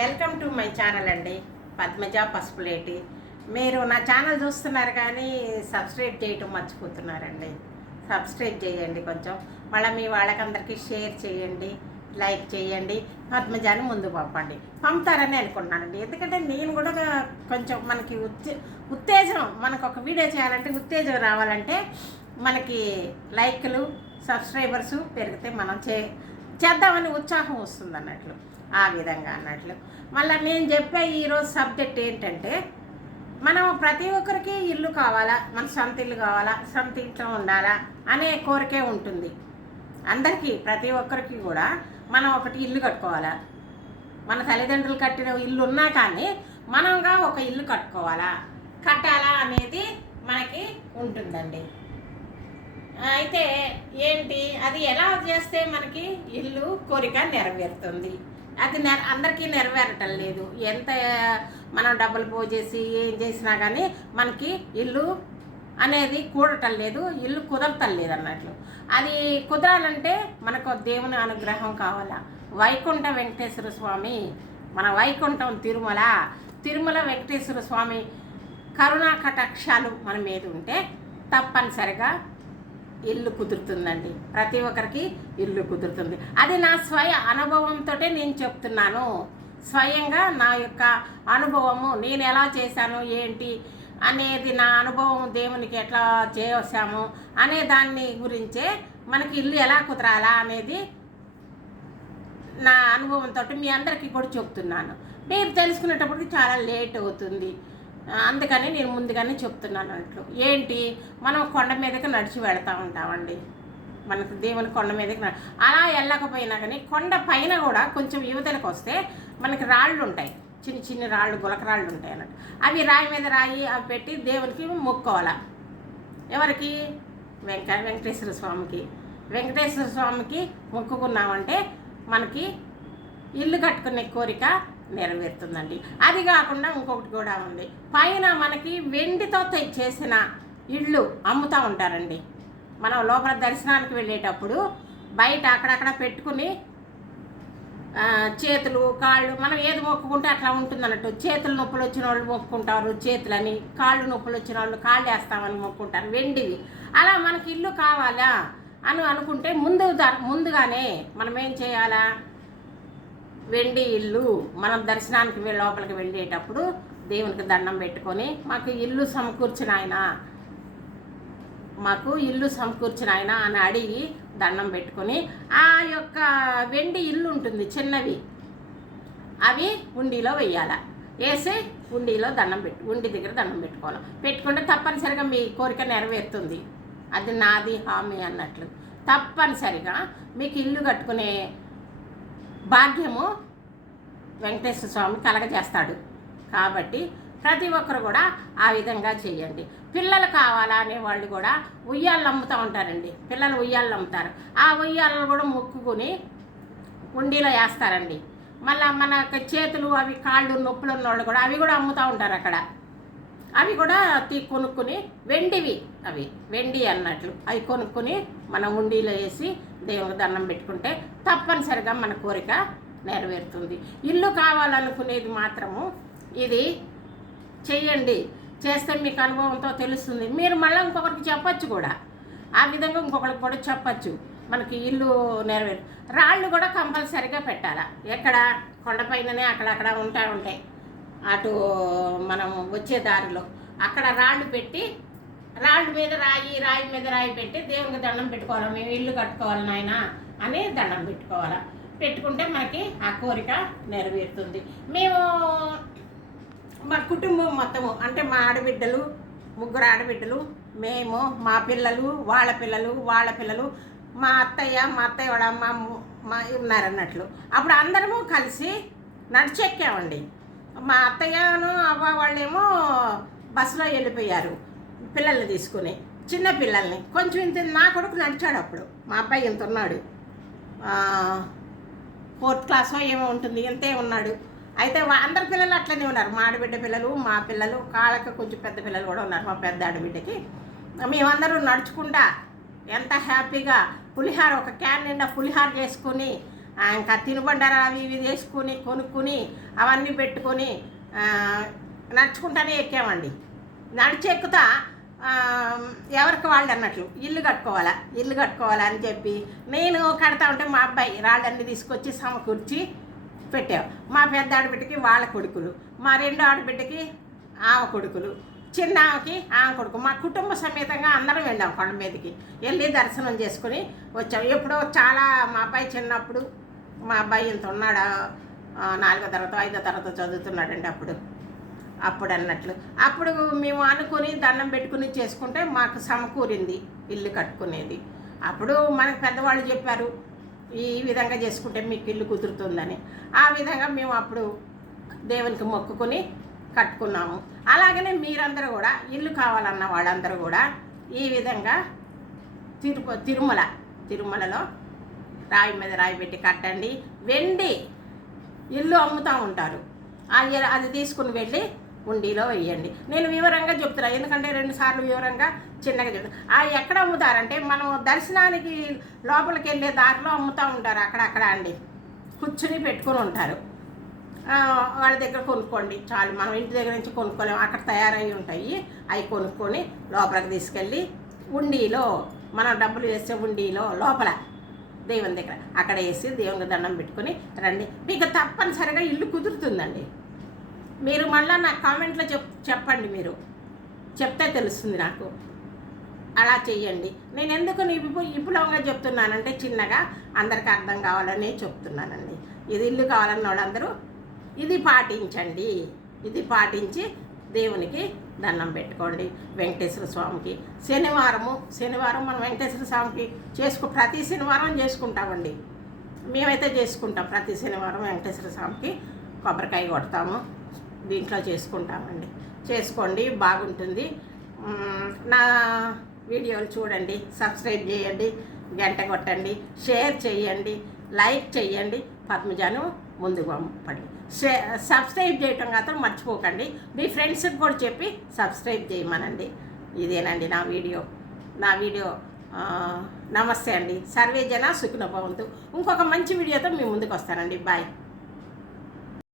Welcome to my channel అండి పద్మజ పసుపులేటి. మీరు నా ఛానల్ చూస్తున్నారు కానీ సబ్స్క్రైబ్ చేయటం మర్చిపోతున్నారండి. సబ్స్క్రైబ్ చేయండి కొంచెం. మళ్ళీ మీ వాళ్ళకందరికీ షేర్ చేయండి లైక్ చేయండి పద్మజాని ముందు పంపండి. పంపుతారని అనుకుంటున్నానండి. ఎందుకంటే నేను కూడా కొంచెం మనకి ఉత్తే ఉత్తేజం మనకు ఒక వీడియో చేయాలంటే ఉత్తేజం రావాలంటే మనకి లైక్లు సబ్స్క్రైబర్స్ పెరిగితే మనం చే చేద్దామని ఉత్సాహం వస్తుంది అన్నట్లు. ఆ విధంగా అన్నట్లు. మళ్ళీ నేను చెప్పే ఈరోజు సబ్జెక్ట్ ఏంటంటే మనం ప్రతి ఒక్కరికి ఇల్లు కావాలా? మన సొంత ఇల్లు కావాలా? సొంత ఇంట్లో ఉండాలా? అనే కోరికే ఉంటుంది. అందరికీ ప్రతి ఒక్కరికి కూడా మనం ఒకటి ఇల్లు కట్టుకోవాలా? మన తల్లిదండ్రులు కట్టిన ఇల్లు ఉన్నా కానీ మనంగా ఒక ఇల్లు కట్టుకోవాలా? కట్టాలా అనేది మనకి ఉంటుందండి. అయితే ఏంటి? అది ఎలా చేస్తే మనకి ఇల్లు కోరిక నెరవేరుతుంది? అది నెర అందరికీ నెరవేరటం లేదు. ఎంత మనం డబ్బులు పోజేసి ఏం చేసినా కానీ మనకి ఇల్లు అనేది కూడటం లేదు ఇల్లు కుదరటం లేదు అన్నట్లు అది కుదరాలంటే మనకు దేవుని అనుగ్రహం కావాలా? వైకుంఠ వెంకటేశ్వర స్వామి మన వైకుంఠం తిరుమల. తిరుమల వెంకటేశ్వర స్వామి కరుణా కటాక్షాలు మన మీద ఉంటే తప్పనిసరిగా ఇల్లు కుదురుతుందండి. ప్రతి ఒక్కరికి ఇల్లు కుదురుతుంది. అది నా స్వయ అనుభవంతో నేను చెప్తున్నాను. స్వయంగా నా యొక్క అనుభవము నేను ఎలా చేశాను ఏంటి అనేది నా అనుభవం దేవునికి ఎట్లా చేసాము అనే దాన్ని గురించే మనకి ఇల్లు ఎలా కుదరాలా అనేది నా అనుభవంతో మీ అందరికీ కూడా చెప్తున్నాను. మీరు తెలుసుకునేటప్పటికి చాలా లేట్ అవుతుంది. అందుకని నేను ముందుగానే చెప్తున్నాను అట్లు. ఏంటి? మనం కొండ మీదకి నడిచి వెళ్తూ ఉంటామండి. మనకు దేవుని కొండ మీదకి అలా వెళ్ళకపోయినా కానీ కొండ పైన కూడా కొంచెం యువతలకు వస్తే మనకి రాళ్ళు ఉంటాయి. చిన్న చిన్న రాళ్ళు గులక రాళ్ళు ఉంటాయి అన్నట్టు. అవి రాయి మీద రాయి అవి పెట్టి దేవునికి మొక్కోవాలా? ఎవరికి? వెంక వెంకటేశ్వర స్వామికి. వెంకటేశ్వర స్వామికి మొక్కుకున్నామంటే మనకి ఇల్లు కట్టుకునే కోరిక నెరవేరుతుందండి. అది కాకుండా ఇంకొకటి కూడా ఉంది. పైన మనకి వెండితో చేసిన ఇళ్ళు అమ్ముతూ ఉంటారండి. మనం లోపల దర్శనానికి వెళ్ళేటప్పుడు బయట అక్కడక్కడ పెట్టుకుని చేతులు కాళ్ళు మనం ఏది మొక్కుకుంటే అట్లా ఉంటుంది అన్నట్టు చేతులు నొప్పులు వచ్చిన వాళ్ళు మొక్కుకుంటారు చేతులని కాళ్ళు నొప్పులు వచ్చిన వాళ్ళు కాళ్ళు వేస్తామని మొక్కుంటారు వెండివి. అలా మనకి ఇల్లు కావాలా అని అనుకుంటే ముందు ముందుగానే మనం ఏం చేయాలా? వెండి ఇల్లు మనం దర్శనానికి లోపలికి వెళ్ళేటప్పుడు దేవునికి దండం పెట్టుకొని మాకు ఇల్లు సమకూర్చిన ఆయన మాకు ఇల్లు సమకూర్చిన ఆయన అని అడిగి దండం పెట్టుకొని ఆ యొక్క వెండి ఇల్లు ఉంటుంది చిన్నవి అవి ఉండిలో వెయ్యాల వేసి ఉండిలో దండం పెట్టు ఉండి దగ్గర దండం పెట్టుకోవాలి. పెట్టుకుంటే తప్పనిసరిగా మీ కోరిక నెరవేరుతుంది. అది నాది హామీ అన్నట్లు. తప్పనిసరిగా మీకు ఇల్లు కట్టుకునే భాగ్యము వెంకటేశ్వర స్వామి కలగజేస్తాడు. కాబట్టి ప్రతి ఒక్కరు కూడా ఆ విధంగా చేయండి. పిల్లలు కావాలా అనే వాళ్ళు కూడా ఉయ్యాలు అమ్ముతూ ఉంటారండి. పిల్లలు ఉయ్యాలు అమ్ముతారు. ఆ ఉయ్యాలను కూడా మొక్కుకొని ఉండిలో వేస్తారండి. మళ్ళీ మన చేతులు అవి కాళ్ళు నొప్పులు ఉన్న వాళ్ళు కూడా అవి కూడా అమ్ముతూ ఉంటారు అక్కడ. అవి కూడా తీ కొనుక్కుని వెండివి అవి. వెండి అన్నట్లు. అవి కొనుక్కొని మనం ఉండిలో వేసి దేవునికి దండం పెట్టుకుంటే తప్పనిసరిగా మన కోరిక నెరవేరుతుంది. ఇల్లు కావాలనుకునేది మాత్రము ఇది చెయ్యండి. చేస్తే మీకు అనుభవంతో తెలుస్తుంది. మీరు మళ్ళీ ఇంకొకరికి చెప్పచ్చు కూడా. ఆ విధంగా ఇంకొకరికి కూడా చెప్పచ్చు. మనకి ఇల్లు నెరవేరు. రాళ్ళు కూడా కంపల్సరిగా పెట్టాలా. ఎక్కడ? కొండపైననే అక్కడక్కడ ఉంటా ఉంటాయి అటు మనం వచ్చే దారిలో. అక్కడ రాళ్ళు పెట్టి రాళ్ళు మీద రాయి రాయి మీద రాయి పెట్టి దేవునికి దండం పెట్టుకోవాలి? మేము ఇల్లు కట్టుకోవాలి నాయన. అని దండం పెట్టుకోవాలి. పెట్టుకుంటే మనకి ఆ కోరిక నెరవేరుతుంది. మేము మా కుటుంబం మొత్తము అంటే మా ఆడబిడ్డలు ముగ్గురు ఆడబిడ్డలు మేము మా పిల్లలు వాళ్ళ పిల్లలు వాళ్ళ పిల్లలు మా అత్తయ్య మా అత్తయ్య వాళ్ళ అమ్మ మా ఉన్నారన్నట్లు. అప్పుడు అందరము కలిసి నడిచెక్కామండి. మా అత్తయ్యను అవ్వ వాళ్ళేమో బస్సులో వెళ్ళిపోయారు పిల్లల్ని తీసుకుని చిన్న పిల్లల్ని. కొంచెం ఇంత నా కొడుకు నడిచాడు అప్పుడు. మా అబ్బాయి ఇంత ఉన్నాడు. ఫోర్త్ క్లాసో ఏమో ఉంటుంది ఇంతే ఉన్నాడు. అయితే అందరి పిల్లలు అట్లనే ఉన్నారు. మా ఆడబిడ్డ పిల్లలు మా పిల్లలు కాళ్ళకి కొంచెం పెద్ద పిల్లలు కూడా ఉన్నారు మా పెద్ద ఆడబిడ్డకి. మేమందరూ నడుచుకుంటా ఎంత హ్యాపీగా పులిహార ఒక క్యాన్ నిండా పులిహార చేసుకుని ఇంకా తినుబండారాలు అవి ఇవి చేసుకుని కొనుక్కుని అవన్నీ పెట్టుకొని నడుచుకుంటానే ఎక్కామండి. నడిచి ఎక్కుతా ఎవరికి వాళ్ళు అన్నట్లు ఇల్లు కట్టుకోవాలా ఇల్లు కట్టుకోవాలా అని చెప్పి నేను కడతా ఉంటే మా అబ్బాయి రాళ్ళన్నీ తీసుకొచ్చి సమకూర్చి పెట్టావు. మా పెద్ద ఆడబిడ్డకి వాళ్ళ కొడుకులు మా రెండో ఆడబిడ్డకి ఆమె కొడుకులు చిన్న ఆమెకి ఆమె కొడుకు. మా కుటుంబ సమేతంగా అందరం వెళ్ళాం కొండ మీదకి. వెళ్ళి దర్శనం చేసుకుని వచ్చాం. ఎప్పుడో చాలా మా అబ్బాయి చిన్నప్పుడు మా అబ్బాయి ఇంత ఉన్నాడా? నాలుగో తరగతి ఐదో తరగతి చదువుతున్నాడండి అప్పుడు. అప్పుడు అన్నట్లు. అప్పుడు మేము అనుకుని దండం పెట్టుకుని చేసుకుంటే మాకు సమకూరింది ఇల్లు కట్టుకునేది. అప్పుడు మనకు పెద్దవాళ్ళు చెప్పారు ఈ విధంగా చేసుకుంటే మీకు ఇల్లు కుదురుతుందని. ఆ విధంగా మేము అప్పుడు దేవునికి మొక్కుకొని కట్టుకున్నాము. అలాగనే మీరందరూ కూడా ఇల్లు కావాలన్న వాళ్ళందరూ కూడా ఈ విధంగా తిరుప తిరుమల తిరుమలలో రాయి మీద రాయి పెట్టి కట్టండి. వెండి ఇల్లు అమ్ముతూ ఉంటారు. అది తీసుకుని వెళ్ళి ఉండిలో వేయండి నేను వివరంగా చెప్తున్నా. ఎందుకంటే రెండు సార్లు వివరంగా చిన్నగా చెప్తాను ఆ ఎక్కడ అమ్ముతారంటే మనం దర్శనానికి లోపలికి వెళ్ళే దారిలో అమ్ముతూ ఉంటారు. అక్కడక్కడ అండి. కూర్చుని పెట్టుకుని ఉంటారు. వాళ్ళ దగ్గర కొనుక్కోండి. చాలు మనం ఇంటి దగ్గర నుంచి కొనుక్కోలేము. అక్కడ తయారై ఉంటాయి. అవి కొనుక్కొని లోపలికి తీసుకెళ్ళి ఉండిలో మనం డబ్బులు వేసే ఉండిలో లోపల దేవుని దగ్గర అక్కడ వేసి దేవునికి దండం పెట్టుకొని రండి. మీకు తప్పనిసరిగా ఇల్లు కుదురుతుందండి. మీరు మళ్ళీ నా కామెంట్లో చెప్ చెప్పండి మీరు. చెప్తే తెలుస్తుంది నాకు. అలా చెయ్యండి. నేను ఎందుకు ఇప్పుడు విపులంగా చెప్తున్నానంటే చిన్నగా అందరికి అర్థం కావాలని చెప్తున్నానండి. ఇది ఇల్లు కావాలన్న వాళ్ళందరూ ఇది పాటించండి. ఇది పాటించి దేవునికి దండం పెట్టుకోండి. వెంకటేశ్వర స్వామికి. శనివారము శనివారం మనం వెంకటేశ్వర స్వామికి చేసుకు ప్రతి శనివారం చేసుకుంటామండి. మేమైతే చేసుకుంటాం. ప్రతి శనివారం వెంకటేశ్వర స్వామికి కొబ్బరికాయ కొడతాము. దీంట్లో చేసుకుంటామండి. చేసుకోండి బాగుంటుంది. నా వీడియోలు చూడండి సబ్స్క్రైబ్ చేయండి గంట కొట్టండి షేర్ చేయండి లైక్ చేయండి. పద్మజాను ముందుకు పంపండి. షే సబ్స్క్రైబ్ చేయటం మాత్రం మర్చిపోకండి. మీ ఫ్రెండ్స్కి కూడా చెప్పి సబ్స్క్రైబ్ చేయమనండి. ఇదేనండి నా వీడియో. నా వీడియో నమస్తే అండి. సర్వే జన సుఖిన భవంతు. ఇంకొక మంచి వీడియోతో మీ ముందుకు వస్తానండి. బాయ్.